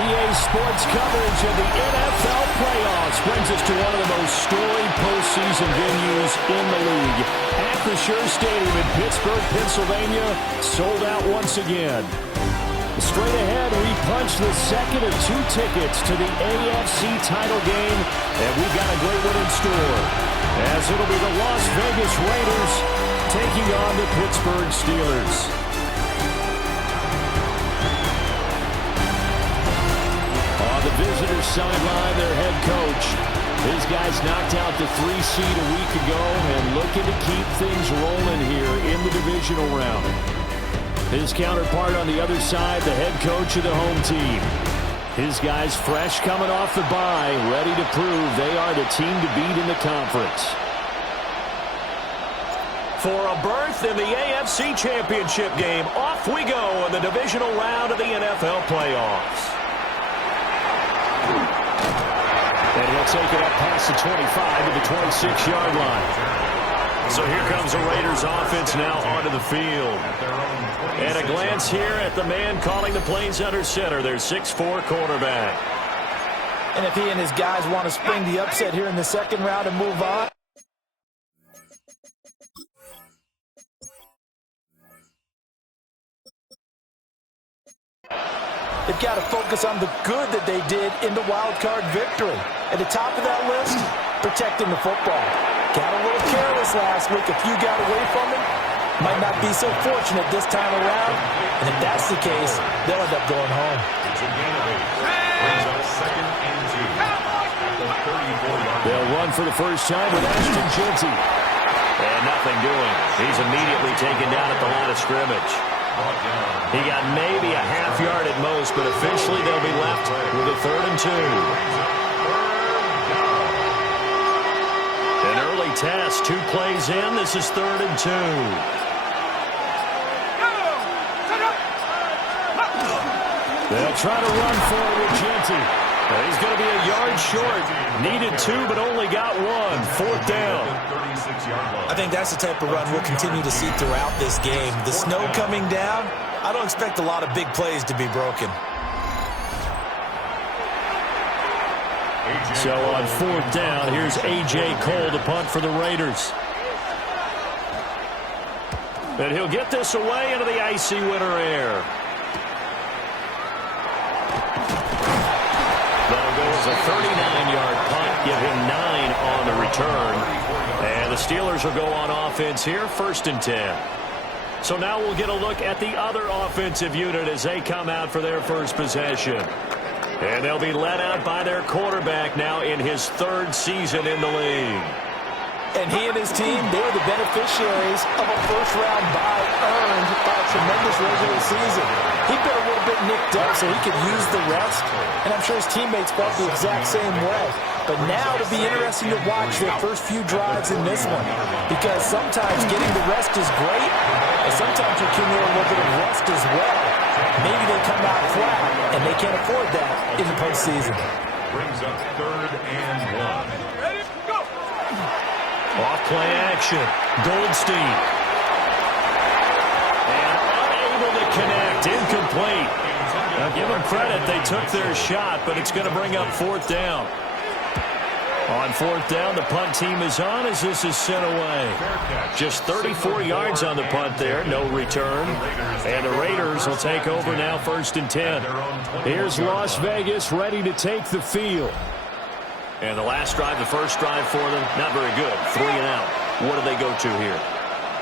EA Sports coverage of the NFL playoffs brings us to one of the most storied postseason venues in the league. Acrisure Stadium in Pittsburgh, Pennsylvania, sold out once again. Straight ahead, we punch the second of two tickets to the AFC title game, and we've got a great one in store, as it'll be the Las Vegas Raiders taking on the Pittsburgh Steelers. On the visitor sideline, their head coach. His guys knocked out the 3 seed a week ago and looking to keep things rolling here in the divisional round. His counterpart on the other side, the head coach of the home team. His guys fresh coming off the bye, ready to prove they are the team to beat in the conference. For a berth in the AFC Championship game, off we go in the divisional round of the NFL playoffs. And he'll take it up past the 25 to the 26-yard line. So here comes the Raiders offense now onto the field. And a glance here at the man calling the plays under center, their 6'4" quarterback. And if he and his guys want to spring the upset here in the second round and move on, they've got to focus on the good that they did in the wild card victory. At the top of that list, protecting the football. Got a little careless last week. A few got away from him. Might not be so fortunate this time around. And if that's the case, they'll end up going home. They'll run for the first time with Ashton Jeanty. And nothing doing. He's immediately taken down at the line of scrimmage. He got maybe a half yard at most, but officially they'll be left with a 3rd and 2. An early test, 2 plays in. This is 3rd and 2. They'll try to run forward with Jeanty. He's going to be a yard short. Needed 2, but only got 1. 4th down. I think that's the type of run we'll continue to see throughout this game. The snow coming down, I don't expect a lot of big plays to be broken. So on 4th down, here's A.J. Cole to punt for the Raiders. And he'll get this away into the icy winter air. That'll go as a 39-yard punt, give him 9 on the return. And the Steelers will go on offense here, 1st and 10. So now we'll get a look at the other offensive unit as they come out for their first possession. And they'll be led out by their quarterback now in his 3rd season in the league. And he and his team, they were the beneficiaries of a first-round bye earned by a tremendous regular season. He'd been a little bit nicked up so he could use the rest, and I'm sure his teammates felt the exact same way. But now it'll be interesting to watch their first few drives in this one, because sometimes getting the rest is great, and sometimes you can get a little bit of rest as well. Maybe they come out flat, and they can't afford that in the postseason. Brings up 3rd and 1. Ready, go! Off play action. Goldstein. And unable to connect. Incomplete. Now give them credit. They took their shot, but it's going to bring up 4th down. On 4th down, the punt team is on as this is sent away. Just 34 yards on the punt there, no return. And the Raiders will take over now, 1st and 10. Here's Las Vegas ready to take the field. And the last drive, the first drive for them, not very good. 3 and out. What do they go to here?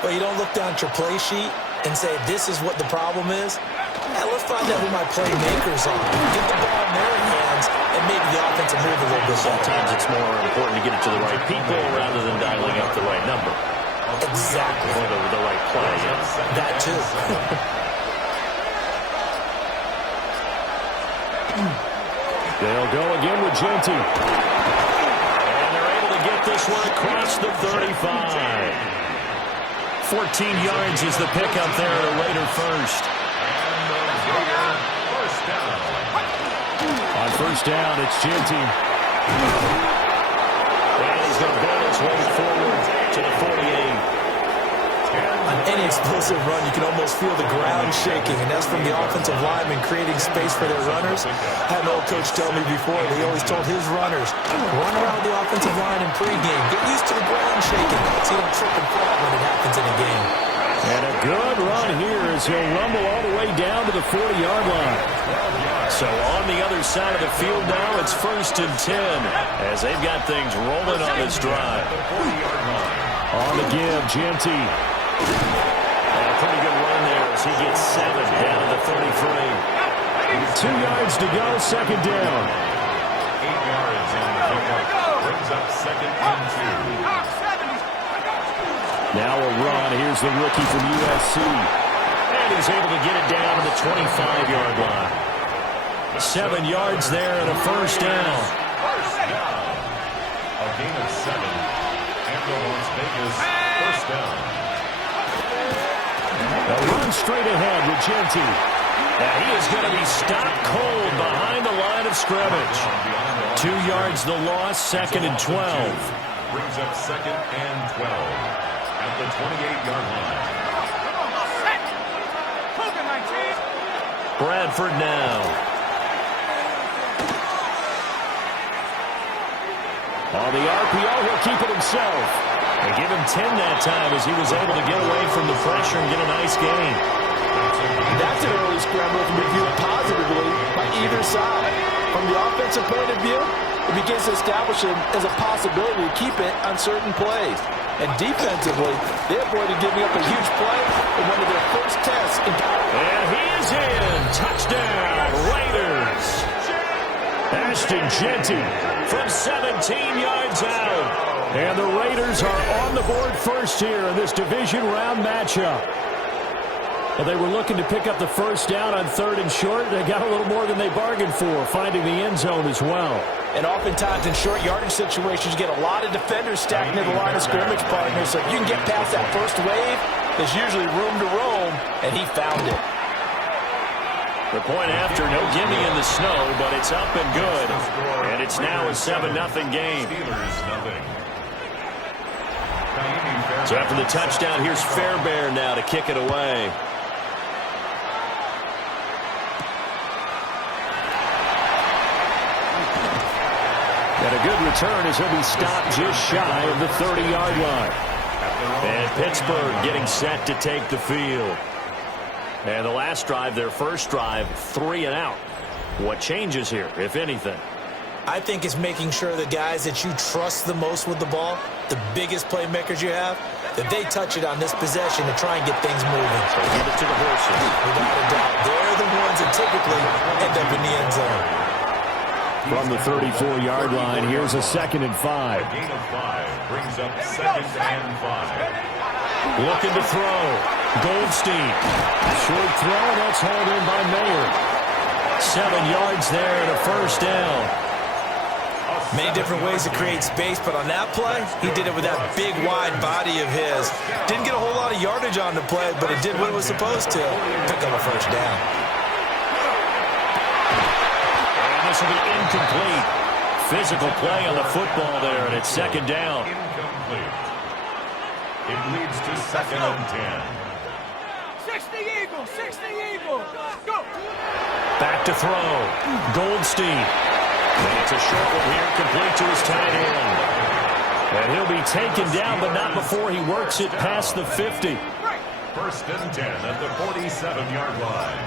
Well, you don't look down at your play sheet and say, this is what the problem is. Now, let's find out who my playmakers are. Get the ball in their hands, and maybe the offense will move a little bit. Sometimes it's more important to get it to the right people rather than dialing up the right number. Exactly. Or the right play. That, too. They'll go again with Jeanty. And they're able to get this one across the 35. 14 yards is the pickup there at a Raider first. On 1st down, it's Jeanty. And he's going to build his way forward to the 48. On any explosive run, you can almost feel the ground shaking, and that's from the offensive linemen creating space for their runners. I had an old coach tell me before that he always told his runners, run around the offensive line in pregame. Get used to the ground shaking so you don't trip and fall when it happens in a game. And a good run here as he'll rumble all the way down to the 40-yard line. So on the other side of the field now, it's 1st and 10 as they've got things rolling on this drive. On the give, Genty. A pretty good run there as he gets 7 down to the 33. 2 yards to go, 2nd down. 8 yards on the pickup. Brings up 2nd and 2. Now a run. Here's the rookie from USC. And he's able to get it down to the 25-yard line. 7 yards there and a 1st down. A gain of 7. And the Las Vegas 1st down. A run straight ahead with Genty. And he is going to be stopped cold behind the line of scrimmage. 2 yards the loss, 2nd and 12. Brings up 2nd and 12 at the 28-yard line. Bradford now. On the RPO, he'll keep it himself. They give him 10 that time as he was able to get away from the pressure and get a nice gain. That's an early scramble to be viewed positively by either side. From the offensive point of view, it begins to establish him as a possibility to keep it on certain plays. And defensively, they avoided giving up a huge play in one of their first tests. And he is in. Touchdown, Raiders. Ashton Genty from 17 yards out. And the Raiders are on the board first here in this division round matchup. Well, they were looking to pick up the 1st down on 3rd and short. They got a little more than they bargained for, finding the end zone as well. And oftentimes in short yardage situations, you get a lot of defenders stacked near the line of scrimmage partners. So if you can get past that first wave, there's usually room to roam, and he found it. The point after, no gimme in the snow, but it's up and good. And it's now a 7-0 game. So after the touchdown, here's Fairbairn now to kick it away. And a good return as he'll be stopped just shy of the 30-yard line. And Pittsburgh getting set to take the field. And the last drive, their first drive, 3 and out. What changes here, if anything? I think it's making sure the guys that you trust the most with the ball, the biggest playmakers you have, that they touch it on this possession to try and get things moving. So give it to the horses. Without a doubt, they're the ones that typically end up in the end zone. From the 34-yard line, here's a 2nd and 5. A gain of 5 brings up 2nd and 5. Looking to throw. Goldstein. Short throw, that's hauled in by Mayer. 7 yards there and a 1st down. Many different ways to create space, but on that play, he did it with that big, wide body of his. Didn't get a whole lot of yardage on the play, but it did what it was supposed to. Pick up a 1st down. And this will be incomplete. Physical play on the football there, and it's 2nd down. Incomplete. It leads to 2nd and 10. 60 Eagles, 60 Eagles. Go. Back to throw. Goldstein. And it's a short one here, complete to his tight end. And he'll be taken down, but not before he works it past the 50. 1st and 10 at the 47-yard line.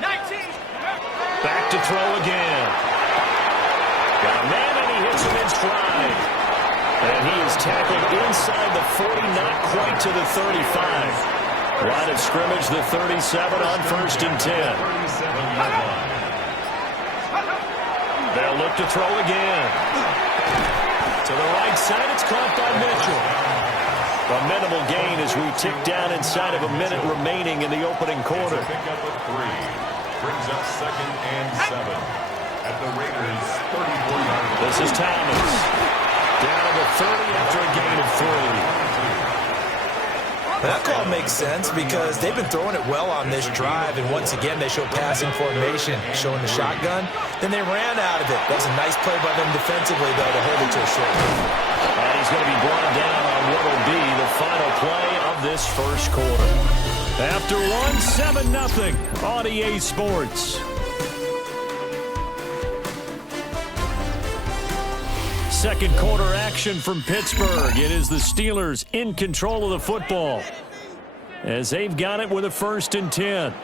19. Back to throw again. Got a man, and he hits him in stride. And he is tackled inside the 40, not quite to the 35. Line of scrimmage, the 37 on 1st and 10. 37-yard line. They'll look to throw again. To the right side, it's caught by Mitchell. A minimal gain as we tick down inside of a minute remaining in the opening quarter. Pick up a 3. Brings up 2nd and 7 at the Raiders' 34-yard line. This is Thomas. Down to the 30 after a gain of 3. That call makes sense because they've been throwing it well on this drive, and once again they show passing formation, showing the shotgun. Then they ran out of it. That was a nice play by them defensively, though, to hold it to a short. And he's going to be brought down on what will be the the final play of this first quarter. After one, 7-0 on EA Sports. Second quarter action from Pittsburgh. It is the Steelers in control of the football as they've got it with a 1st and 10.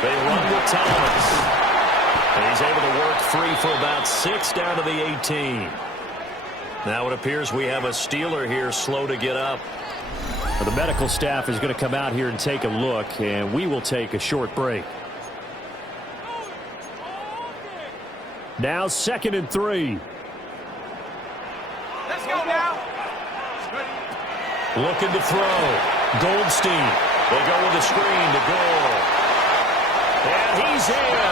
They run with Thomas. And he's able to work free for about 6 down to the 18. Now it appears we have a Steeler here slow to get up. Well, the medical staff is going to come out here and take a look, and we will take a short break. Now 2nd and 3. Let's go now. Looking to throw. Goldstein. They go with a screen to goal. And he's in.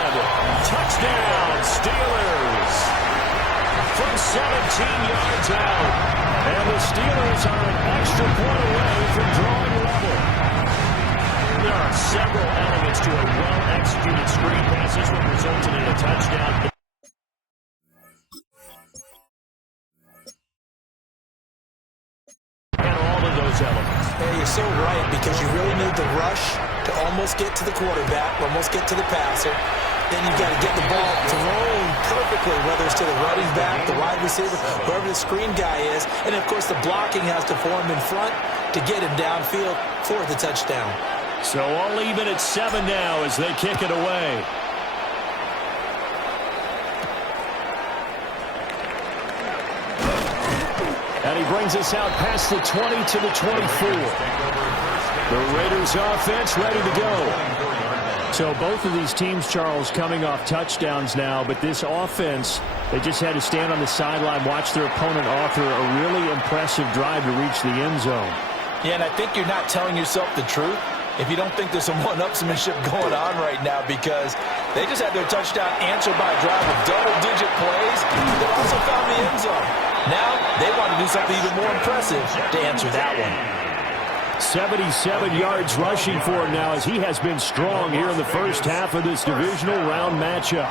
Touchdown, Steelers. From 17 yards out. And the Steelers are an extra point away from drawing level. There are several elements to a well-executed screen pass. This one resulted in a touchdown. Elements. Yeah, you're so right, because you really need the rush to almost get to the quarterback, almost get to the passer. Then you've got to get the ball thrown perfectly, whether it's to the running back, the wide receiver, whoever the screen guy is. And, of course, the blocking has to form in front to get him downfield for the touchdown. So all even at 7 now as they kick it away. And he brings us out past the 20 to the 24. The Raiders offense ready to go. So both of these teams, Charles, coming off touchdowns now, but this offense, they just had to stand on the sideline, watch their opponent author a really impressive drive to reach the end zone. Yeah, and I think you're not telling yourself the truth if you don't think there's some one-upsmanship going on right now, because they just had their touchdown answered by a drive of double-digit plays. They also found the end zone. Now they want to do something even more impressive to answer that one. 77 yards rushing for him now, as he has been strong here in the first half of this divisional round matchup.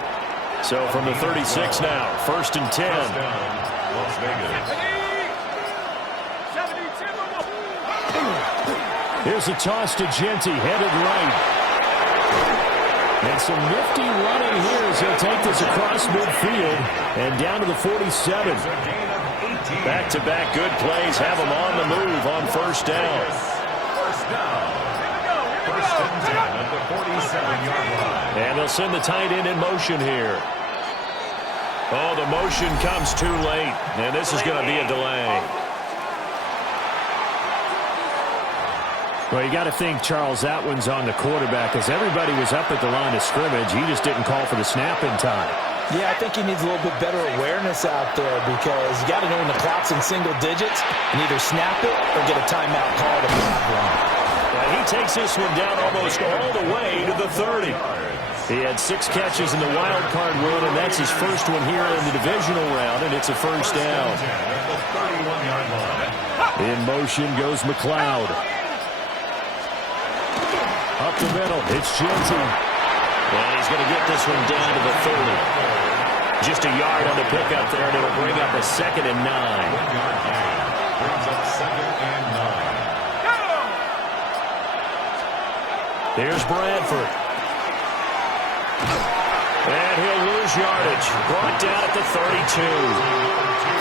So from the 36 now, 1st and 10. Las Vegas. Here's a toss to Genty, headed right. And some nifty running here as he'll take this across midfield and down to the 47. Back-to-back good plays have him on the move on 1st down. First down. 1st and 10 at the 47-yard line. And they'll send the tight end in motion here. Oh, the motion comes too late, and this is going to be a delay. Well, you got to think, Charles, that one's on the quarterback, as everybody was up at the line of scrimmage. He just didn't call for the snap in time. Yeah, I think he needs a little bit better awareness out there, because you got to know when the clock's in single digits and either snap it or get a timeout called if not wrong. And he takes this one down almost all the way to the 30. He had 6 catches in the wild card run, and that's his first one here in the divisional round, and it's a 1st down. In motion goes McLeod. Up the middle, it's Genty. And he's going to get this one down to the 30. Just a yard on the pickup there, and it'll bring up a 2nd and 9. Brings up 2nd and 9. Here's Bradford. And he'll lose yardage. Brought down at the 32.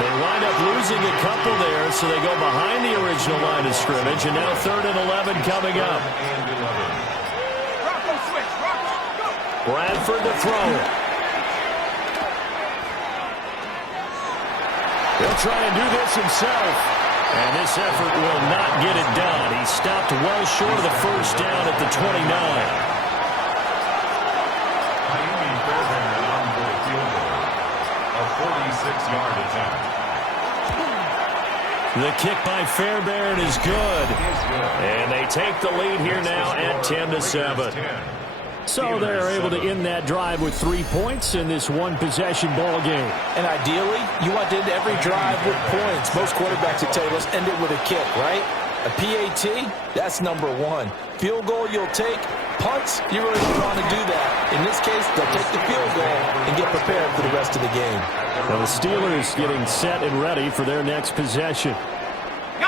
They wind up losing a couple there, so they go behind the original line of scrimmage, and now 3rd and 11 coming up. Bradford to throw it. He'll try and do this himself. And this effort will not get it done. He stopped well short of the 1st down at the 29. A 46-yard attempt. The kick by Fairbairn is good. And they take the lead here now at 10-7. So they're able to end that drive with 3 points in this one-possession ball game. And ideally, you want to end every drive with points. Most quarterbacks would tell you, let's end it with a kick, right? A PAT, that's number one. Field goal you'll take. Punts, you really don't want to do that. In this case, they'll take the field goal and get prepared for the rest of the game. Well, the Steelers getting set and ready for their next possession.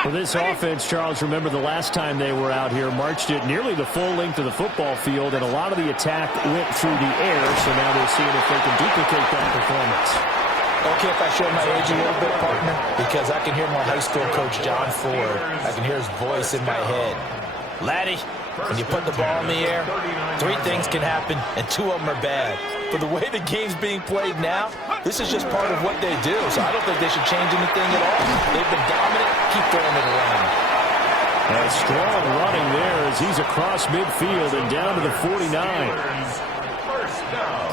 For this offense, Charles, remember the last time they were out here, marched it nearly the full length of the football field, and a lot of the attack went through the air, so now they're seeing if they can duplicate that performance. Okay, if I show my age a little bit, partner, because I can hear my high school coach, John Ford. I can hear his voice in my head. Laddie, when you put the ball in the air, 3 things can happen, and 2 of them are bad. For the way the game's being played now, this is just part of what they do, so I don't think they should change anything at all. They've been dominant. Keep throwing it around. A strong running there as he's across midfield and down to the 49. First down.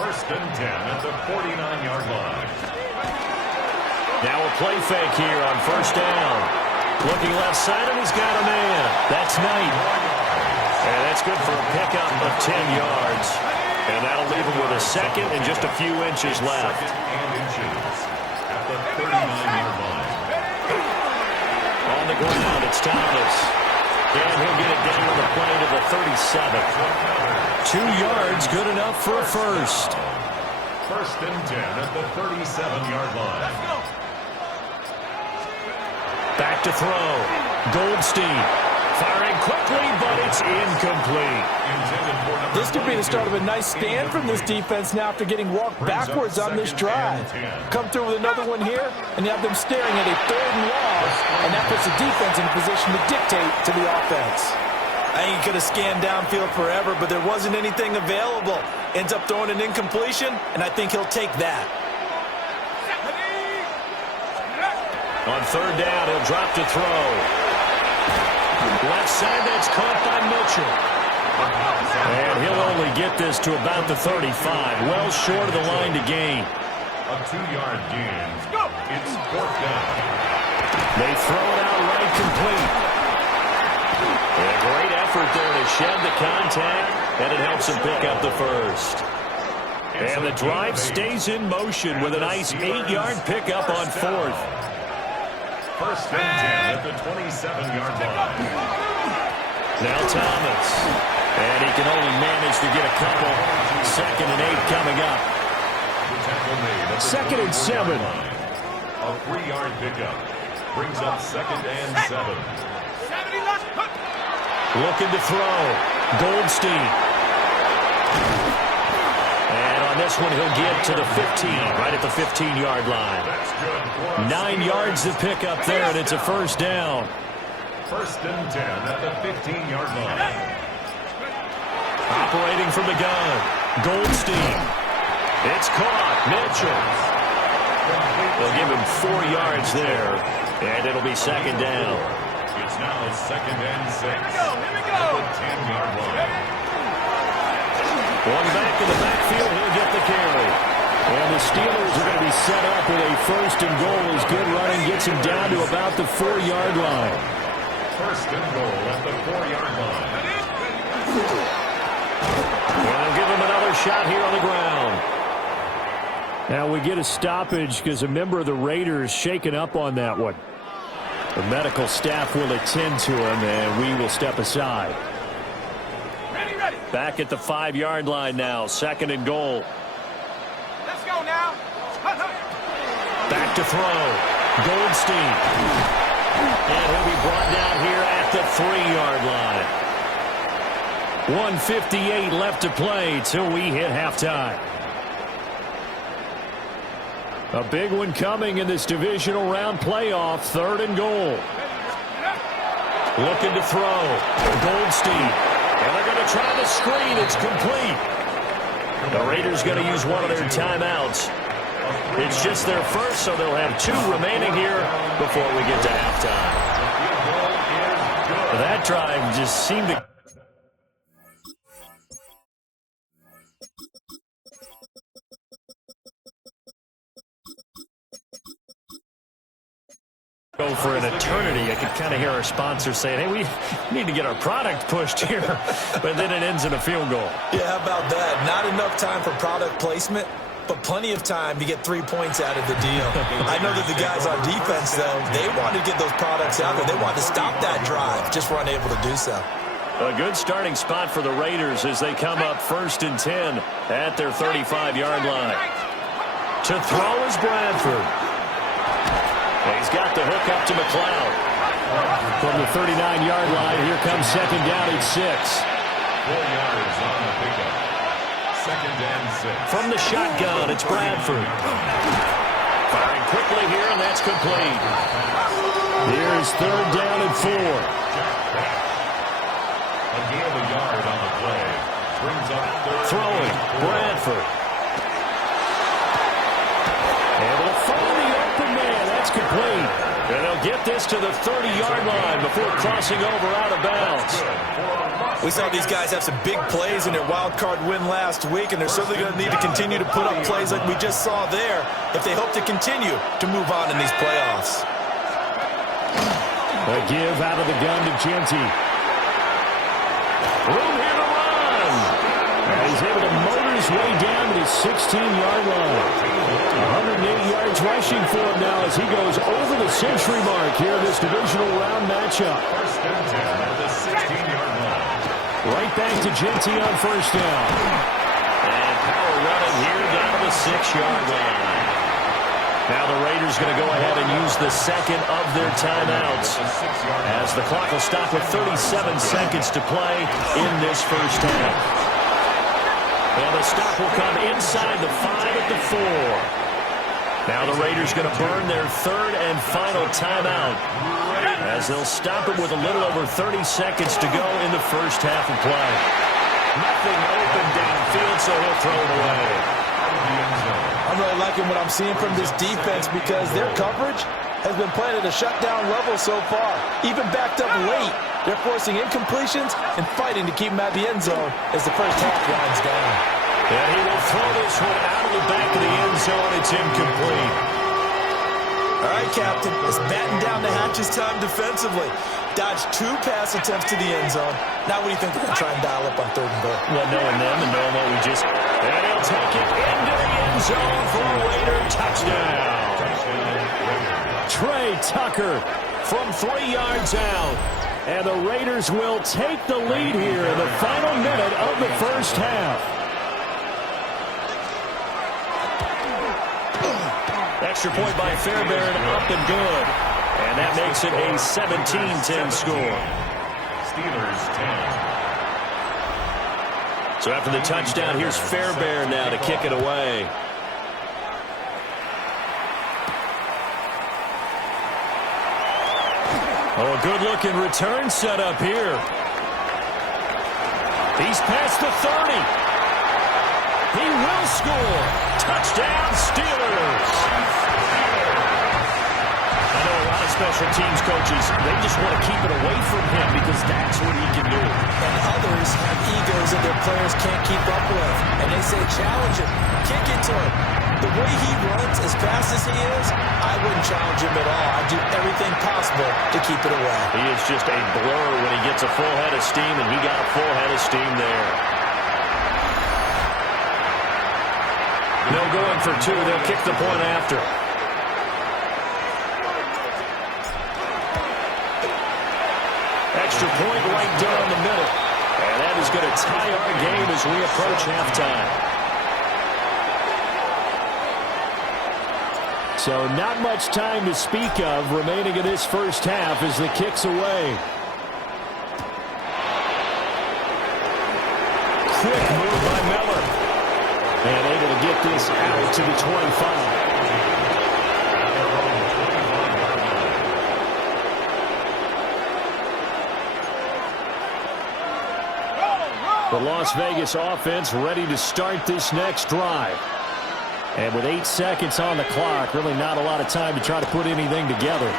First and 10 at the 49-yard line. Now a play fake here on first down. Looking left side, and he's got a man. That's Knight. And that's good for a pickup of 10 yards. And that'll leave him with a second and just a few inches left. Second and inches at the 39-yard line. On the ground, it's Thomas. And he'll get it down on the play to the 37. 2 yards, good enough for a first. First and 10 at the 37-yard line. Back to throw. Goldstein firing quickly, but it's incomplete. This could be the start of a nice stand from this defense now after getting walked backwards on this drive. Come through with another one here, and you have them staring at a 3rd and long, and that puts the defense in a position to dictate to the offense. I ain't going to scan downfield forever, but there wasn't anything available. Ends up throwing an incompletion, and I think he'll take that. On 3rd down, he'll drop to throw. Left side, that's caught by Mitchell. And he'll only get this to about the 35. Well short of the line to gain. A 2-yard gain. It's 4th down. They throw it out right complete. And a great effort there to shed the contact, and it helps him pick up the first. And the drive stays in motion with a nice 8-yard pickup on 4th. First and 10 at the 27-yard line. Now Thomas. And he can only manage to get a couple. 2nd and 8 coming up. Second and 7. A 3-yard pickup. Brings up 2nd and 7. Looking to throw. Goldstein. And on this one, he'll get to the 15, right at the 15-yard line. 9 yards to pick up there, and it's a first down. First and 10 at the 15-yard line. Operating from the gun. Goldstein. It's caught. Mitchell. They'll give him 4 yards there, and it'll be second down. It's now 2nd and 6. Here we go. At the 10-yard line. One back in the backfield, he'll get the carry. And the Steelers are going to be set up with a first and goal as good running gets him down to about the 4-yard line. First and goal at the 4-yard line. And they'll give him another shot here on the ground. Now we get a stoppage because a member of the Raiders shaken up on that one. The medical staff will attend to him, and we will step aside. Ready. Back at the 5-yard line now, 2nd and goal. Let's go now. Back to throw. Goldstein. And he'll be brought down here at the 3-yard line. 1:58 left to play till we hit halftime. A big one coming in this divisional round playoff, 3rd and goal. Looking to throw. Goldstein. And they're going to try the screen. It's complete. The Raiders going to use one of their timeouts. It's just their first, so they'll have 2 remaining here before we get to halftime. That drive just seemed to... go for an eternity. I could kind of hear our sponsors saying, hey, we need to get our product pushed here. But then it ends in a field goal. Yeah, how about that? Not enough time for product placement, but plenty of time to get 3 points out of the deal. I know that the guys on defense, though, they wanted to get those products out there. They wanted to stop that drive, just were unable to do so. A good starting spot for the Raiders as they come up 1st and 10 at their 35-yard line. To throw is Bradford. He's got the hook up to McLeod. From the 39-yard line, here comes 2nd down at 6. 4 yards on the pickup. 2nd and 6. From the shotgun, it's Bradford. Firing quickly here, and that's complete. Here's 3rd down and 4. A gain of a yard on the play. Brings up 3rd. Throwing, Bradford. Able to find the open man. That's complete. And they'll get this to the 30-yard line before crossing over out of bounds. We saw these guys have some big plays in their wild card win last week, and they're certainly going to need to continue to put up plays like we just saw there if they hope to continue to move on in these playoffs. A give out of the gun to Genty. Room here to run. And he's able to motor his way down to the 16-yard line. 108 yards rushing for him now as he goes over the century mark here in this divisional round matchup. 1st and 10 at the 16-yard line. Right back to Genty on 1st down. And power running here down to the 6-yard line. Now the Raiders going to go ahead and use the 2nd of their timeouts as the clock will stop with 37 seconds to play in this 1st half. And the stop will come inside the 5 at the 4. Now the Raiders going to burn their 3rd and final timeout as they'll stop it with a little over 30 seconds to go in the 1st half of play. Nothing open downfield, so he'll throw it away. I'm really liking what I'm seeing from this defense because their coverage has been playing at a shutdown level so far. Even backed up late, they're forcing incompletions and fighting to keep them at the end zone as the 1st half winds down. And he will throw this one out of the back of the end zone. It's incomplete. All right, Captain, it's batten down the hatches time defensively. Dodged 2 pass attempts to the end zone. Now what do you think they're going to try and dial up on 3rd and goal? Well, knowing them and knowing what we just... And he'll take it into the end zone for a Raider touchdown. Trey Tucker from 3 yards out. And the Raiders will take the lead here in the final minute of the 1st half. Extra point by Fairbairn, up and good. And that makes it a 17-10 score. Steelers 10. So after the touchdown, here's Fairbairn now to kick it away. Oh, a good-looking return set up here. He's past the 30. He will score. Touchdown, Steelers. I know a lot of special teams coaches, they just want to keep it away from him because that's what he can do. And others have egos that their players can't keep up with. And they say, challenge him, kick it to him. The way he runs as fast as he is, I wouldn't challenge him at all. I'd do everything possible to keep it away. He is just a blur when he gets a full head of steam, and he got a full head of steam there. No going for 2. They'll kick the point after. Extra point right down the middle. And that is going to tie our game as we approach halftime. So not much time to speak of remaining in this 1st half as the kick's away. Quick move by Miller. And able to get this out to the 25. The Las Vegas offense ready to start this next drive. And with 8 seconds on the clock, really not a lot of time to try to put anything together.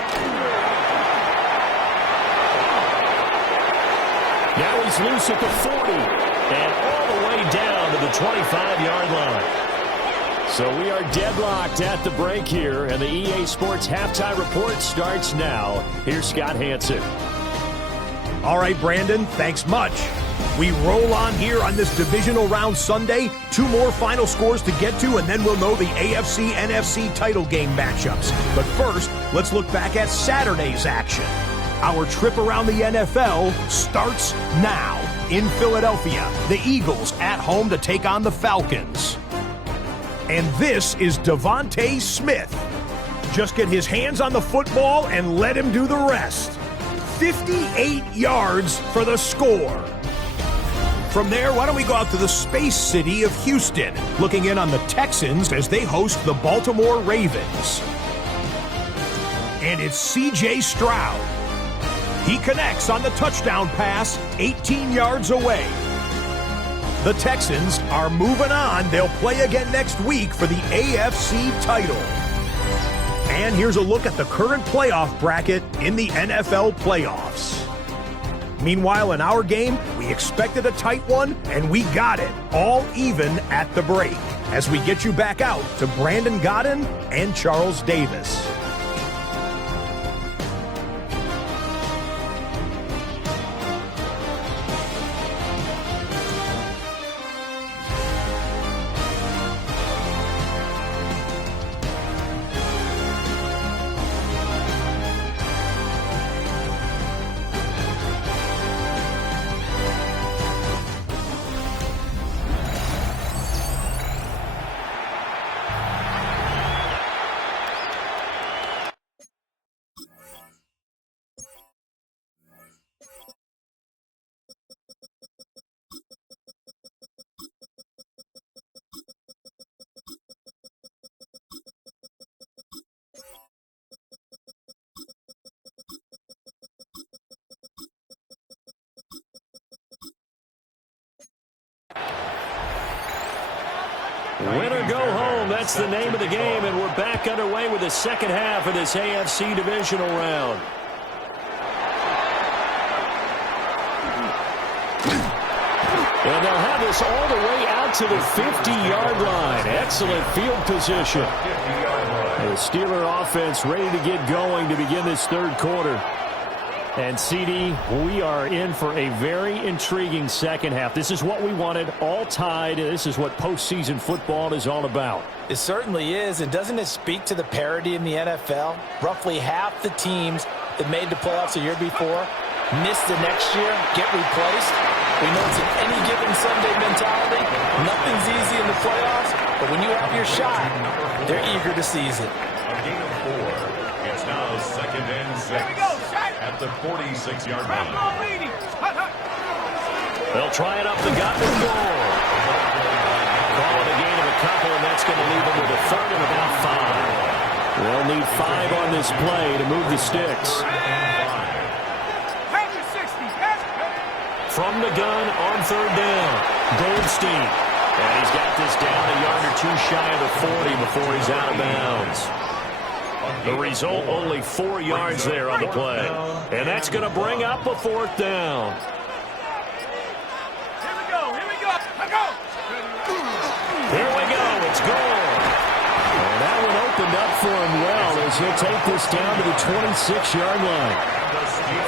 Now he's loose at the 40 and all the way down to the 25-yard line. So we are deadlocked at the break here, and the EA Sports Halftime Report starts now. Here's Scott Hansen. All right, Brandon, thanks much. We roll on here on this divisional round Sunday. 2 more final scores to get to, and then we'll know the AFC-NFC title game matchups. But first, let's look back at Saturday's action. Our trip around the NFL starts now. In Philadelphia, the Eagles at home to take on the Falcons. And this is Devontae Smith. Just get his hands on the football and let him do the rest. 58 yards for the score. From there, why don't we go out to the space city of Houston, looking in on the Texans as they host the Baltimore Ravens. And it's C.J. Stroud. He connects on the touchdown pass 18 yards away. The Texans are moving on. They'll play again next week for the AFC title. And here's a look at the current playoff bracket in the NFL playoffs. Meanwhile, in our game, we expected a tight one, and we got it, all even at the break, as we get you back out to Brandon Godden and Charles Davis. Win or go home, that's the name of the game, and we're back underway with the second half of this AFC Divisional round. And they'll have this all the way out to the 50-yard line. Excellent field position. The Steeler offense ready to get going to begin this third quarter. And, CD, we are in for a very intriguing second half. This is what we wanted, all tied. This is what postseason football is all about. It certainly is, and doesn't it speak to the parity in the NFL? Roughly half the teams that made the playoffs a year before miss the next year, get replaced. We know it's an any given Sunday mentality. Nothing's easy in the playoffs, but when you have your shot, they're eager to seize it. A gain of 4. It's now 2nd and 6 at the 46-yard line. They'll try it up the gut and goal. Call it a gain of a couple, and that's going to leave them with a third and about 5. They'll need 5 on this play to move the sticks. From the gun on 3rd down, Goldstein. And he's got this down a yard or 2 shy of the 40 before he's out of bounds. The result, only 4 yards there on the play. And that's going to bring up a 4th down. Here we go. Here we go. It's gone. And that one opened up for him well as he'll take this down to the 26-yard line.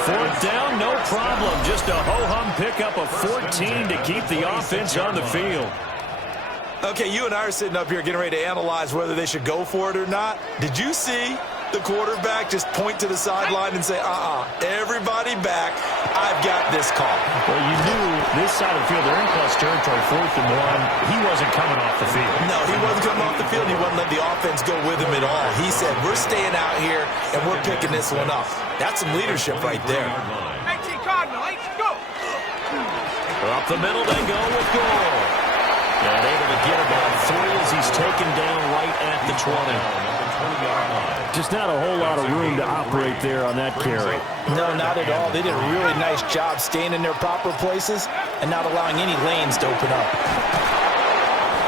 4th down, no problem. Just a ho-hum pickup of 14 to keep the offense on the field. Okay, you and I are sitting up here getting ready to analyze whether they should go for it or not. Did you see the quarterback just point to the sideline and say, everybody back, I've got this call? Well, you knew this side of the field, they're in plus territory, 4th and 1. He wasn't coming off the field. No, he wasn't coming off the field. He wouldn't let the offense go with him at all. He said, we're staying out here, and we're picking this one up. That's some leadership right there. 18 Cardinal, 8, go! Up the middle, they go with goal. And able to get about 3 as he's taken down right at the 20. Just not a whole lot of room to operate there on that carry. No, not at all. They did a really nice job staying in their proper places and not allowing any lanes to open up.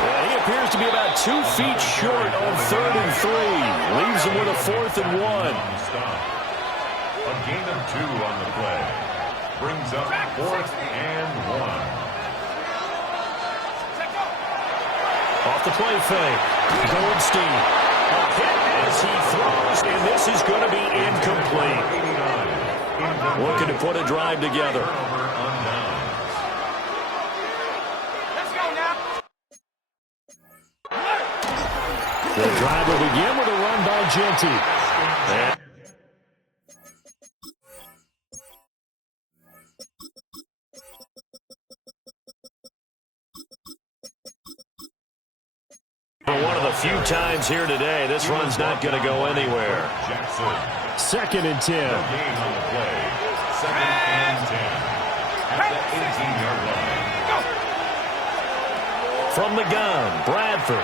Well, he appears to be about 2 feet short on 3rd and 3. Leaves him with a 4th and 1. A gain of 2 on the play. Brings up 4th and 1. Off the play fake. Goldstein. A hit as he throws, and this is going to be incomplete. Looking to put a drive together. The drive will begin with a run by Genty. For one of the few times here today, this run's not going to go anywhere. Second and 10. Gain on the play. Second and 10. At the 18-yard line. From the gun, Bradford.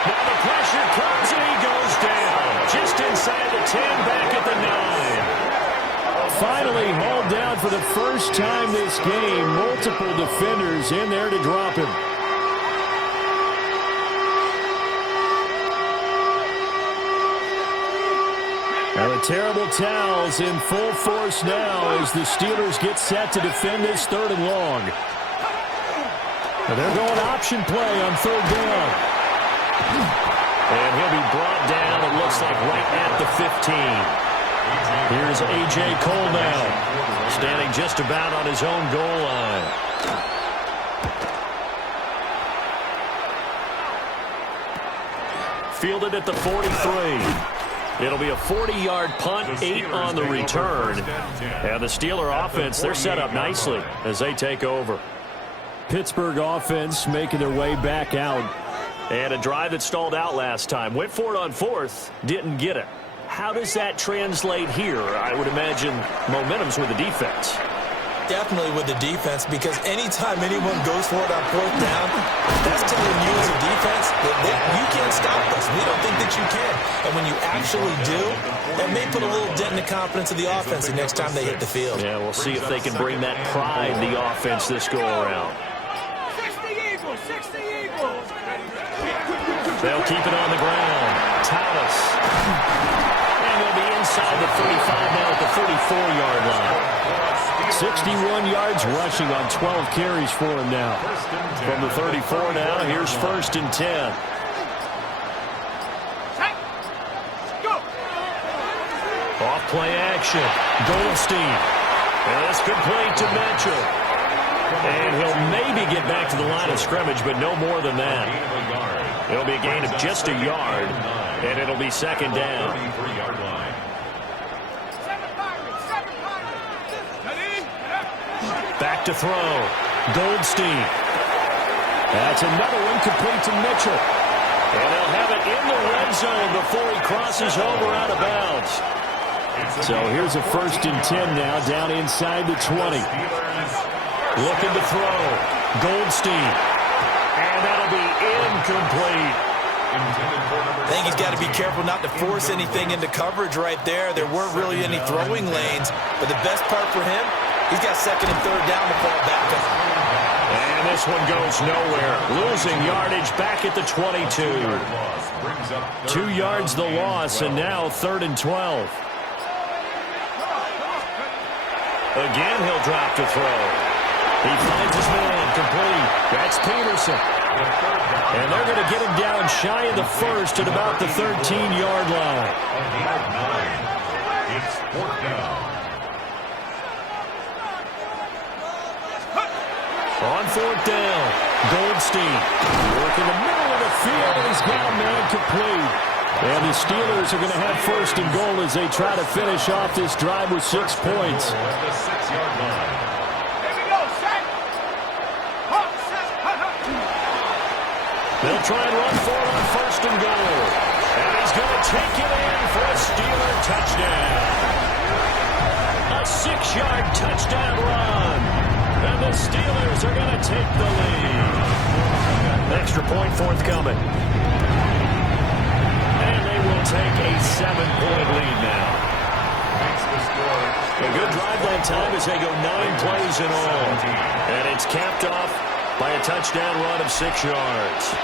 Now the pressure comes and he goes down. Just inside the 10, back at the 9. Finally hauled down for the first time this game. Multiple defenders in there to drop him. Now the terrible towels in full force now as the Steelers get set to defend this 3rd and long. Now they're going option play on 3rd down. And he'll be brought down, it looks like right at the 15. Here's A.J. Cole now, standing just about on his own goal line. Fielded at the 43. It'll be a 40-yard punt, 8 on the return. And the Steeler offense, they're set up nicely as they take over. Pittsburgh offense making their way back out. And a drive that stalled out last time. Went for it on 4th, didn't get it. How does that translate here? I would imagine momentum's with the defense. Definitely with the defense, because anytime anyone goes for it on 4th down, that's telling you as a defense that you can't stop us. We don't think that you can. And when you actually do, that may put a little dent in the confidence of the offense the next time they hit the field. Yeah, we'll see if they can bring that pride in the offense this go-around. 60 Eagles, 60 Eagles. They'll keep it on the ground. Thomas. And they'll be inside the 35 now at the 34-yard line. 61 yards rushing on 12 carries for him now. From the 34 now, here's 1st and 10. Off play action. Goldstein. And it's complete to Mitchell. And he'll maybe get back to the line of scrimmage, but no more than that. It'll be a gain of just a yard, and it'll be 2nd down. Back to throw. Goldstein. That's another one complete to Mitchell. And they'll have it in the red zone before he crosses over out of bounds. So here's a 1st and 10 now down inside the 20. Looking to throw. Goldstein. And that'll be incomplete. I think he's got to be careful not to force anything into coverage right there. There weren't really any throwing lanes. But the best part for him, he's got 2nd and 3rd down to fall back on. And this one goes nowhere. Losing yardage back at the 22. 2 yards the loss, and now 3rd and 12. Again, he'll drop to throw. He finds his man complete. That's Peterson. And they're going to get him down shy of the 1st at about the 13-yard line. It's 4th down. On 4th down, Goldstein. Work in the middle of the field, and he's got a man complete. And the Steelers are going to have 1st and goal as they try to finish off this drive with 6 points. At the 6-yard line. They'll try and run for it on 1st and goal. And he's going to take it in for a Steeler touchdown. A 6-yard touchdown run. And the Steelers are going to take the lead. Extra point forthcoming. And they will take a 7-point lead now. A good drive that time as they go 9 plays in all. And it's capped off by a touchdown run of 6 yards.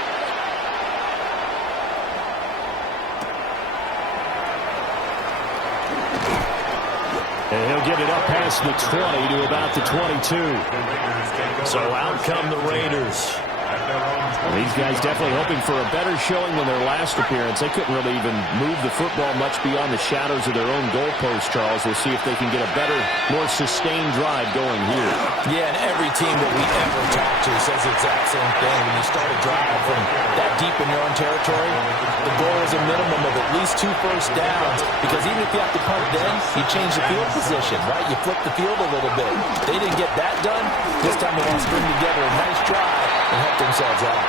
And he'll get it up past the 20 to about the 22. So out come the Raiders. These guys definitely hoping for a better showing than their last appearance. They couldn't really even move the football much beyond the shadows of their own goalpost, Charles. We'll see if they can get a better, more sustained drive going here. Yeah, and every team that we ever talk to says the exact same thing. When you start a drive from that deep in your own territory, the goal is a minimum of at least 2 first downs, because even if you have to punt then, you change the field position, right? You flip the field a little bit. They didn't get that done. This time they want to string together a nice drive and help themselves out.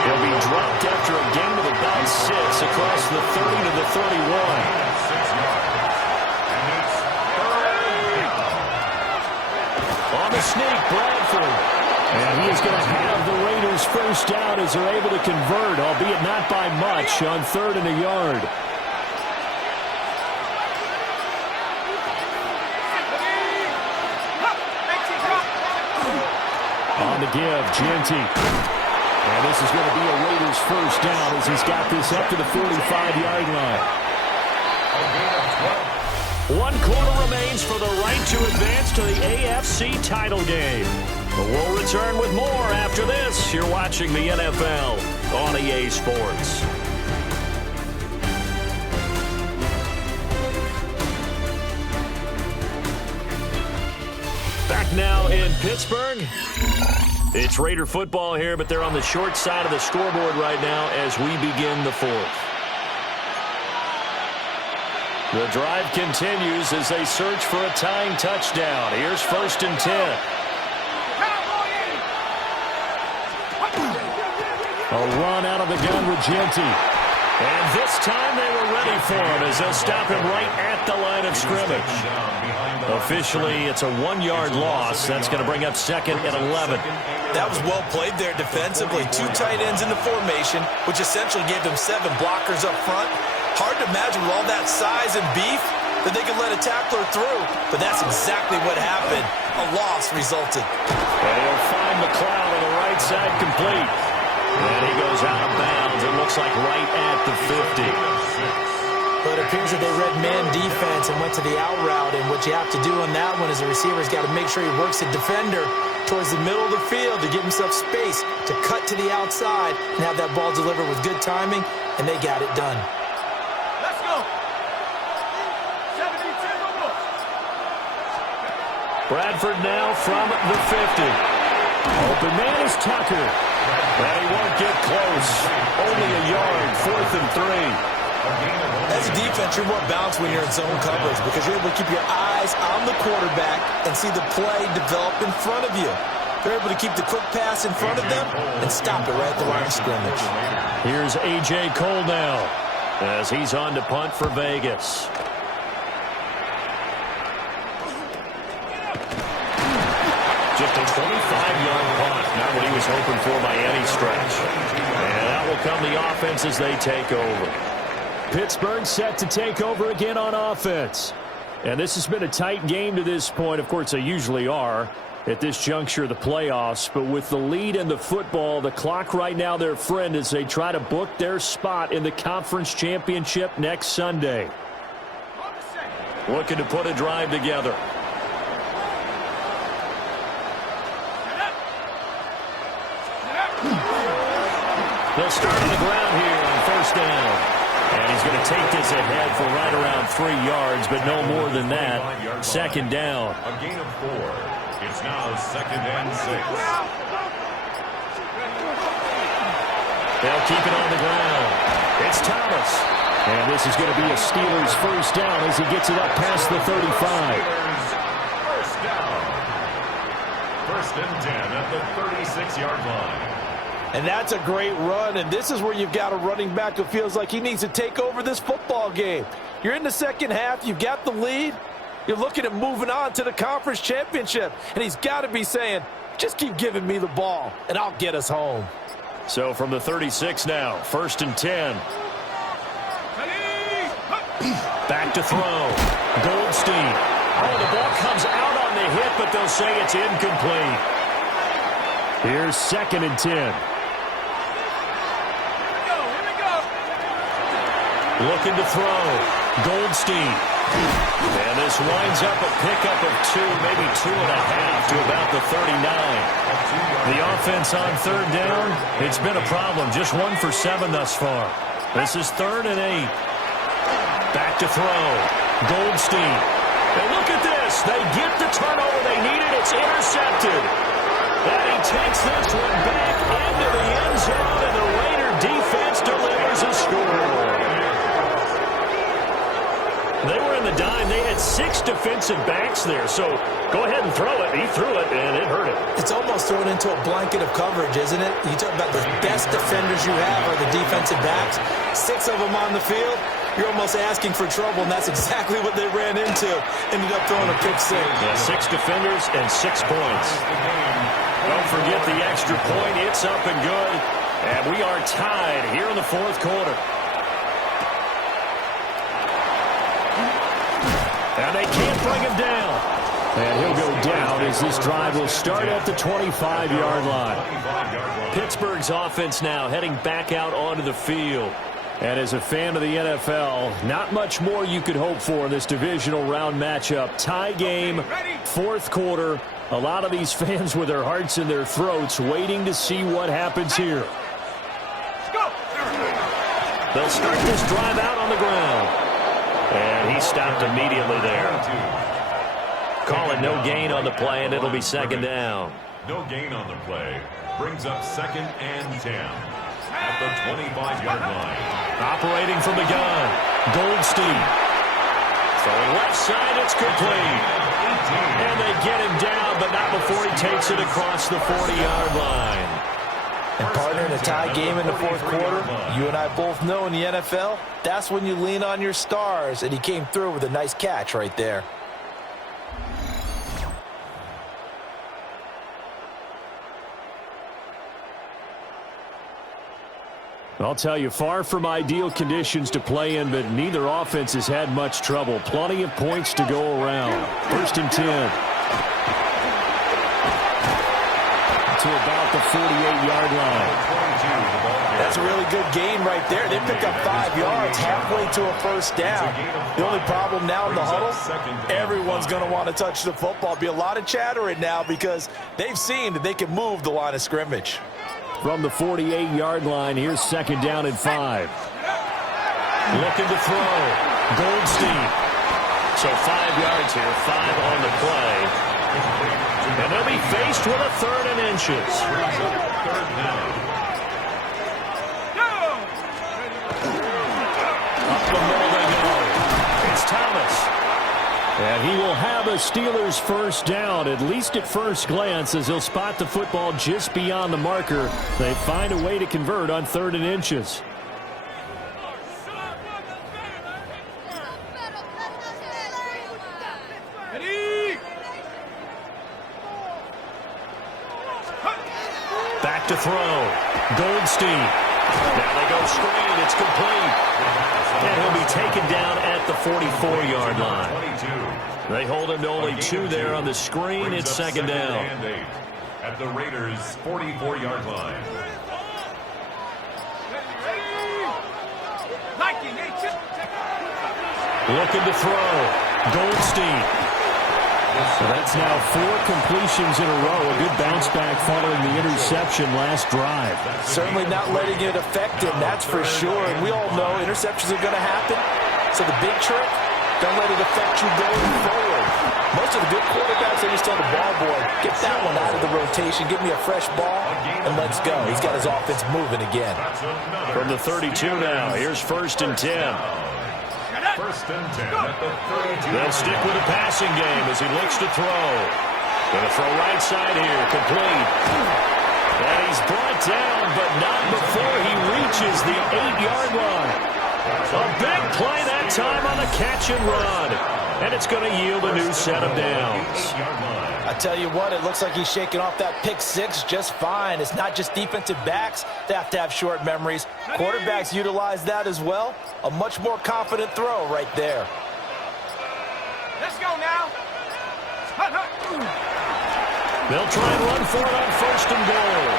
He'll be dropped after a gain of about 6 across the 30 to the 31. On the sneak, Bradford. And he is going to have the Raiders first down as they're able to convert, albeit not by much, on 3rd and a yard. On the give, Genty. And this is going to be a Raiders first down as he's got this up to the 45-yard line. 1 quarter remains for the right to advance to the AFC title game. But we'll return with more after this. You're watching the NFL on EA Sports. Back now in Pittsburgh. It's Raider football here, but they're on the short side of the scoreboard right now as we begin the 4th. The drive continues as they search for a tying touchdown. Here's 1st and 10. A run out of the gun with Genty. And this time they were ready for him as they'll stop him right at the line of scrimmage. Officially, it's a 1-yard loss. That's going to bring up 2nd and 11. That was well played there defensively. 2 tight ends in the formation, which essentially gave them 7 blockers up front. Hard to imagine with all that size and beef that they could let a tackler through. But that's exactly what happened. A loss resulted. And he'll find McLeod on the right side complete. And he goes out of bounds. It looks like right at the 50. But it appears that they read man defense and went to the out route. And what you have to do on that one is the receiver's got to make sure he works the defender towards the middle of the field to give himself space to cut to the outside and have that ball delivered with good timing, and they got it done. Let's go. 72. Bradford now from the 50. Open man is Tucker. But he won't get close. Only a yard, 4th and 3. As a defense, you're more balanced when you're in zone coverage because you're able to keep your eyes on the quarterback and see the play develop in front of you. They're able to keep the quick pass in front of them and stop it right at the line of scrimmage. Here's A.J. Cole now as he's on to punt for Vegas. Just a 25-yard punt, not what he was hoping for by any stretch. And that will come the offense as they take over. Pittsburgh set to take over again on offense. And this has been a tight game to this point. Of course, they usually are at this juncture of the playoffs. But with the lead in the football, the clock right now their friend as they try to book their spot in the conference championship next Sunday. Looking to put a drive together. They'll start on the ground here on 1st down. And he's going to take this ahead for right around 3 yards, but no more than that. 2nd down. A gain of 4. It's now 2nd and 6. They'll keep it on the ground. It's Thomas. And this is going to be a Steelers first down as he gets it up past the 35. First down. 1st and 10 at the 36-yard line. And that's a great run, and this is where you've got a running back who feels like he needs to take over this football game. You're in the 2nd half, you've got the lead, you're looking at moving on to the conference championship, and he's got to be saying, just keep giving me the ball, and I'll get us home. So from the 36 now, 1st and 10. Back to throw. Goldstein. Oh, the ball comes out on the hit, but they'll say it's incomplete. Here's 2nd and 10. Looking to throw. Goldstein. And this winds up a pickup of 2, maybe 2.5 to about the 39. The offense on third down, it's been a problem. Just 1 for 7 thus far. This is 3rd and 8. Back to throw. Goldstein. And look at this. They get the turnover they needed. It's intercepted. And he takes this one back into the end zone, and the Raider defense delivers a score. They were in the dime. They had 6 defensive backs there. So go ahead and throw it. He threw it, and it hurt him. It's almost thrown into a blanket of coverage, isn't it? You talk about the best defenders you have are the defensive backs. 6 of them on the field. You're almost asking for trouble, and that's exactly what they ran into. Ended up throwing a pick 6. Yeah, 6 defenders and 6 points. Don't forget the extra point. It's up and good. And we are tied here in the 4th quarter. And they can't bring him down. And he'll go down as this drive will start at the 25-yard line. Pittsburgh's offense now heading back out onto the field. And as a fan of the NFL, not much more you could hope for in this divisional round matchup. Tie game, 4th quarter. A lot of these fans with their hearts in their throats waiting to see what happens here. They'll start this drive out on the ground. And he stopped immediately there. Calling no gain on the play, and it'll be 2nd down. No gain on the play. Brings up 2nd and 10 at the 25-yard line. Operating from the gun, Goldstein. Throwing left side, it's complete. And they get him down, but not before he takes it across the 40-yard line. And partner, in a tie game in the 4th quarter, you and I both know in the NFL, that's when you lean on your stars, and he came through with a nice catch right there. I'll tell you, far from ideal conditions to play in, but neither offense has had much trouble. Plenty of points to go around. 1st and 10. To about the 48-yard line. That's a really good gain right there. They pick up 5 yards halfway to a 1st down. The only problem now in the huddle, everyone's going to want to touch the football. Be a lot of chatter right now because they've seen that they can move the line of scrimmage. From the 48-yard line, here's 2nd down and 5. Looking to throw. Goldstein. So 5 yards here, 5 on the play. And they'll be faced with a 3rd and inches. Up the middle they go. It's Thomas. And he will have a Steelers 1st down, at least at first glance, as he'll spot the football just beyond the marker. They find a way to convert on 3rd and inches. Back to throw. Goldstein. Now they go screen. It's complete. And he'll be taken down at the 44-yard line. They hold him to only 2 there on the screen. It's 2nd down. At the Raiders' 44-yard line. Looking to throw. Goldstein. So that's now 4 completions in a row. A good bounce back following the interception last drive. Certainly not letting it affect him, that's for sure. And we all know interceptions are going to happen. So the big trick, don't let it affect you going forward. Most of the good quarterbacks, they just tell the ball boy, get that one out of the rotation, give me a fresh ball, and let's go. He's got his offense moving again. From the 32 now, here's 1st and 10. 1st and 10 at the 32. They'll stick with the passing game as he looks to throw. Going to throw right side here, complete. And he's brought down, but not before he reaches the 8-yard line. A big play that time on the catch and run. And it's going to yield a new set of downs. I tell you what, it looks like he's shaking off that pick 6 just fine. It's not just defensive backs that have to have short memories. Quarterbacks utilize that as well. A much more confident throw right there. Let's go now. They'll try and run for it on 1st and goal.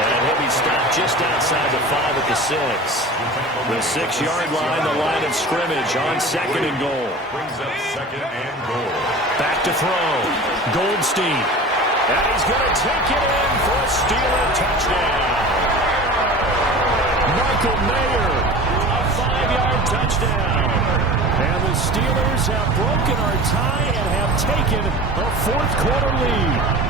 And he'll be stopped just outside the 5 at the 6. The 6-yard line, the line of scrimmage on 2nd and goal. Brings up 2nd and goal. Back to throw. Goldstein. And he's going to take it in for a Steeler touchdown. Michael Mayer, a 5-yard touchdown. And the Steelers have broken our tie and have taken a 4th quarter lead.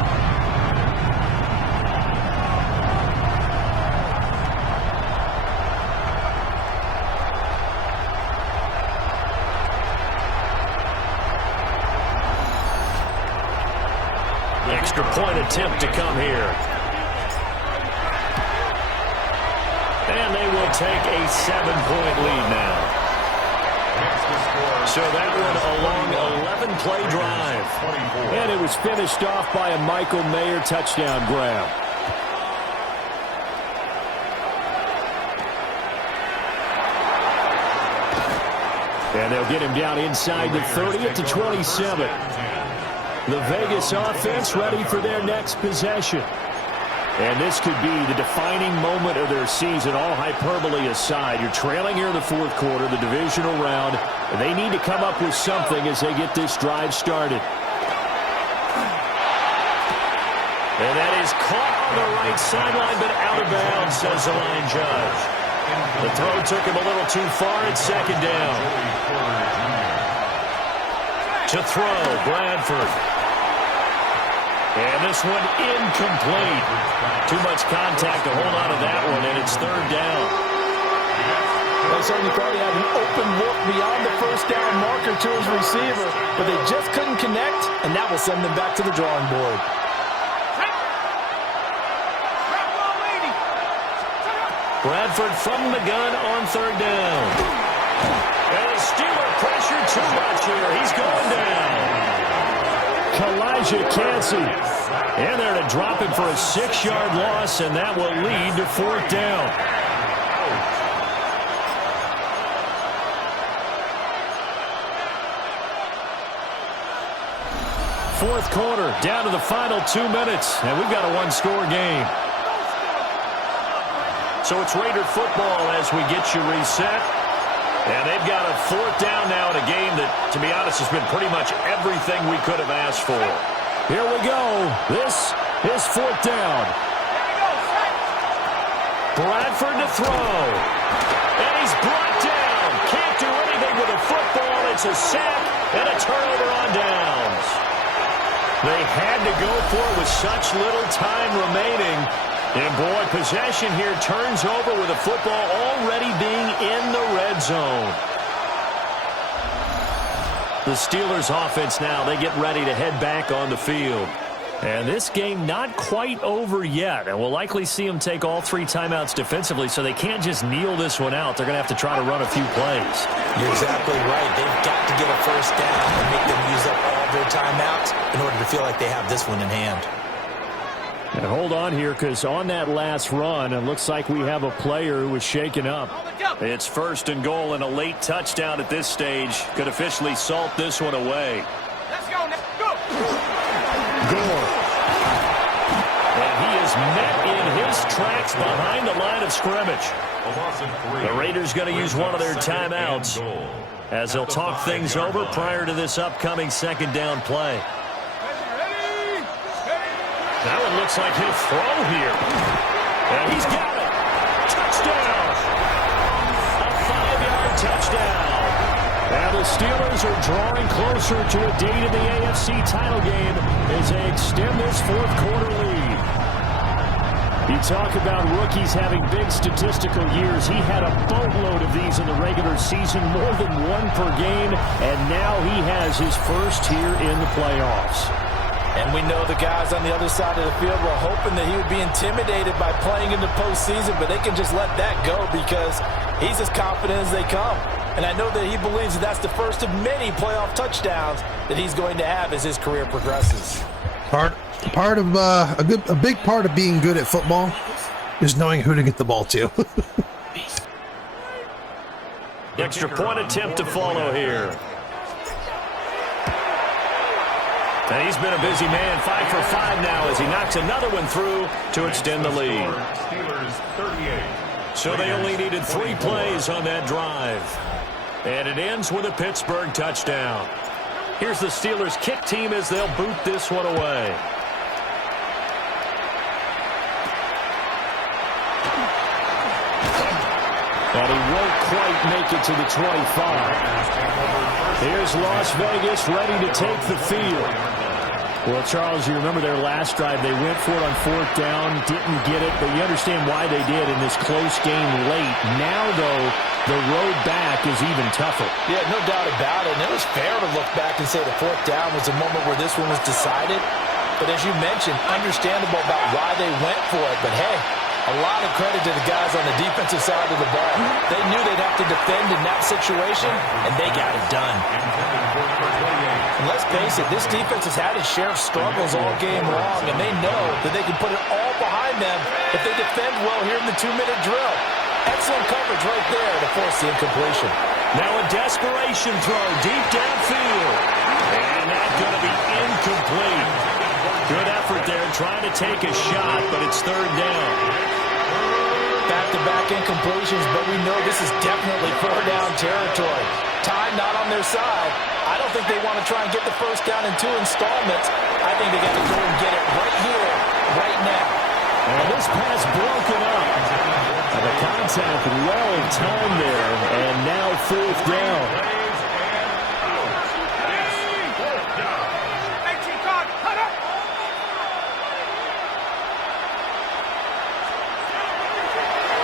Extra point attempt to come here. And they will take a 7-point lead now. So that one a long 11-play drive. And it was finished off by a Michael Mayer touchdown grab. And they'll get him down inside the 30 at the 27. The Vegas offense ready for their next possession. And this could be the defining moment of their season, all hyperbole aside. You're trailing here in the 4th quarter, the divisional round. And they need to come up with something as they get this drive started. And that is caught on the right sideline, but out of bounds, says the line judge. The throw took him a little too far at 2nd down. To throw, Bradford. And this one incomplete. Too much contact to hold on to that one, and it's 3rd down. They certainly thought he had an open look beyond the 1st down marker to his receiver, but they just couldn't connect, and that will send them back to the drawing board. Bradford from the gun on 3rd down. And the Steeler pressure too much here. He's going down. Elijah Cansey. And they're to drop him for a 6-yard loss, and that will lead to 4th down. Fourth quarter, down to the final 2 minutes, and we've got a 1-score game. So it's Raider football as we get you reset. And they've got a 4th down now in a game that, to be honest, has been pretty much everything we could have asked for. Here we go. This is 4th down. Bradford to throw. And he's brought down. Can't do anything with a football. It's a sack and a turnover on downs. They had to go for it with such little time remaining. And, boy, possession here turns over with a football already being in the red zone. The Steelers' offense now, they get ready to head back on the field. And this game not quite over yet. And we'll likely see them take all 3 timeouts defensively, so they can't just kneel this one out. They're going to have to try to run a few plays. You're exactly right. They've got to get a 1st down and make them use up all their timeouts in order to feel like they have this one in hand. And hold on here, because on that last run, it looks like we have a player who was shaken up. It's 1st and goal, and a late touchdown at this stage could officially salt this one away. Let's go now. Go. Gore. And he is met in his tracks behind the line of scrimmage. The Raiders going to use one of their timeouts as they'll talk things over prior to this upcoming 2nd down play. That one looks like he'll throw here. And he's got it. Touchdown. A 5-yard touchdown. And the Steelers are drawing closer to a date in the AFC title game as they extend this 4th quarter lead. You talk about rookies having big statistical years. He had a boatload of these in the regular season, more than 1 per game, and now he has his first here in the playoffs. And we know the guys on the other side of the field were hoping that he would be intimidated by playing in the postseason, but they can just let that go because he's as confident as they come. And I know that he believes that that's the first of many playoff touchdowns that he's going to have as his career progresses. Part of a big part of being good at football is knowing who to get the ball to. Extra point attempt to follow here. And he's been a busy man, 5 for 5 now as he knocks another one through to extend the lead. Steelers 38. So they only needed 3 plays on that drive. And it ends with a Pittsburgh touchdown. Here's the Steelers kick team as they'll boot this one away. And he won't quite make it to the 25. Here's Las Vegas ready to take the field. Well, Charles, you remember their last drive. They went for it on 4th down, didn't get it, but you understand why they did in this close game late. Now, though, the road back is even tougher. Yeah, no doubt about it. And it was fair to look back and say the 4th down was the moment where this one was decided. But as you mentioned, understandable about why they went for it. But, hey, a lot of credit to the guys on the defensive side of the ball. They knew they'd have to defend in that situation, and they got it done. And let's face it, this defense has had its share of struggles all game long, and they know that they can put it all behind them if they defend well here in the 2-minute drill. Excellent coverage right there to force the incompletion. Now a desperation throw deep downfield. And that's going to be incomplete. Good effort there trying to take a shot, but it's 3rd down. Back-to-back incompletions, but we know this is definitely 4th-down territory. Time not on their side. I don't think they want to try and get the 1st down in 2 installments. I think they got to go and get it right here, right now. And this pass broken up. And the contact well timed there, and now 4th down.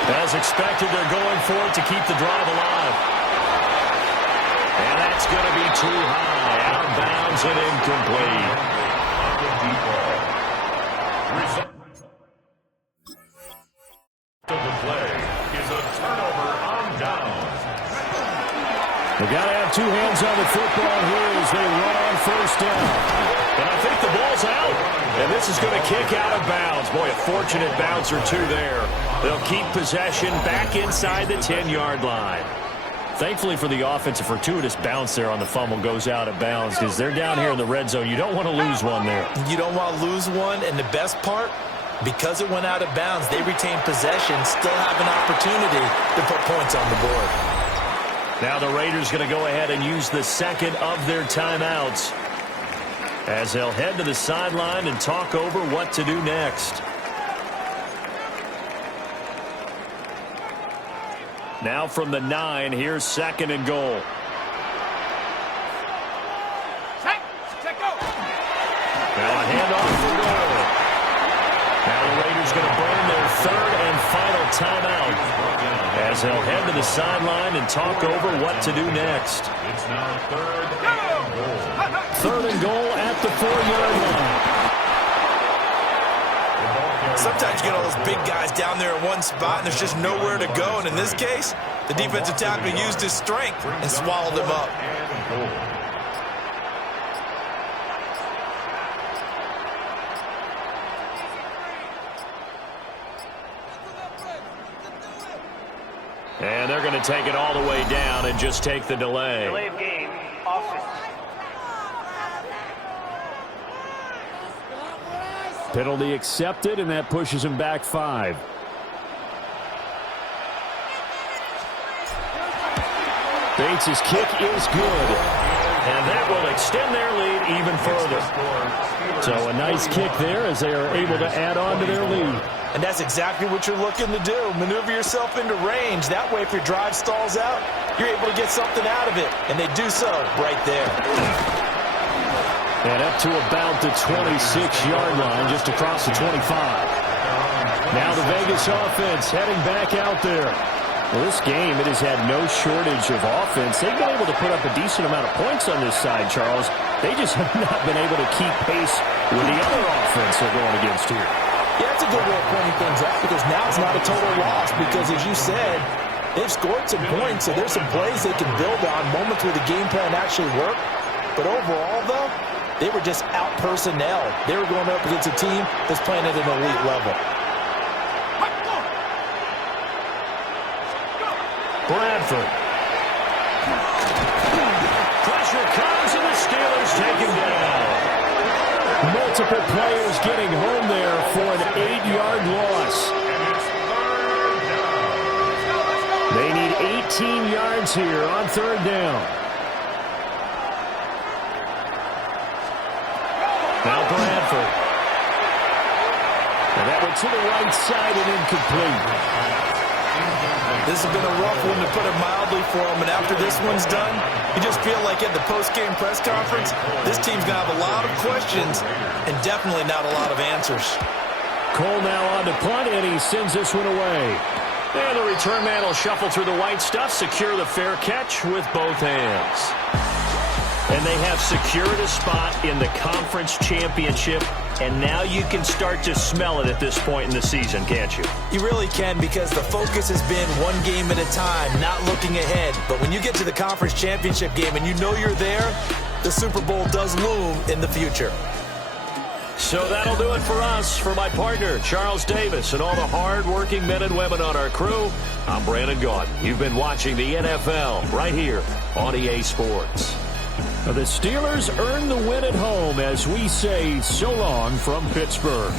As expected, they're going for it to keep the drive alive. And that's going to be too high. Out of bounds and incomplete. The play is a turnover on downs. They've got to have 2 hands on the football here as they run on 1st down. And I think the ball's out. And this is going to kick out of bounds. Boy, a fortunate bounce or 2 there. They'll keep possession back inside the 10-yard line. Thankfully for the offense, a fortuitous bounce there on the fumble goes out of bounds because they're down here in the red zone. You don't want to lose one there. You don't want to lose one, and the best part, because it went out of bounds, they retain possession, still have an opportunity to put points on the board. Now the Raiders going to go ahead and use the 2nd of their timeouts as they'll head to the sideline and talk over what to do next. Now from the 9, here's 2nd and goal. Set go. Now a handoff for goal. Now the Raiders going to burn their 3rd and final timeout as they'll head to the sideline and talk over what to do next. It's now 3rd and goal. 3rd and goal at the 4-yard line. Sometimes you get all those big guys down there in one spot, and there's just nowhere to go. And in this case, the defensive tackle used his strength and swallowed him up. And they're going to take it all the way down and just take the delay. Delay of game. Offense. Penalty accepted, and that pushes him back 5. Bates' kick is good. And that will extend their lead even further. So a nice kick there as they are able to add on to their lead. And that's exactly what you're looking to do. Maneuver yourself into range. That way, if your drive stalls out, you're able to get something out of it. And they do so right there. And up to about the 26-yard line, just across the 25. Now the Vegas offense heading back out there. Well, this game, it has had no shortage of offense. They've been able to put up a decent amount of points on this side, Charles. They just have not been able to keep pace with the other offense they're going against here. Yeah, that's a good way of pointing things out because now it's not a total loss because, as you said, they've scored some points, so there's some plays they can build on, moments where the game plan actually worked. But overall, though, they were just out-personnel. They were going up against a team that's playing at an elite level. Bradford. Pressure comes, and the Steelers take him down. Multiple players getting home there for an 8-yard loss. They need 18 yards here on third down. Now Bradford. And that went to the right side and incomplete. This has been a rough one, to put it mildly, for him. And after this one's done, you just feel like at the post-game press conference, this team's going to have a lot of questions and definitely not a lot of answers. Cole now on to punt, and he sends this one away. And the return man will shuffle through the white stuff, secure the fair catch with both hands. And they have secured a spot in the conference championship, and now you can start to smell it at this point in the season, can't you? You really can, because the focus has been one game at a time, not looking ahead. But when you get to the conference championship game and you know you're there, the Super Bowl does loom in the future. So that'll do it for us. For my partner, Charles Davis, and all the hard-working men and women on our crew, I'm Brandon Gaudin. You've been watching the NFL right here on EA Sports. The Steelers earn the win at home as we say so long from Pittsburgh.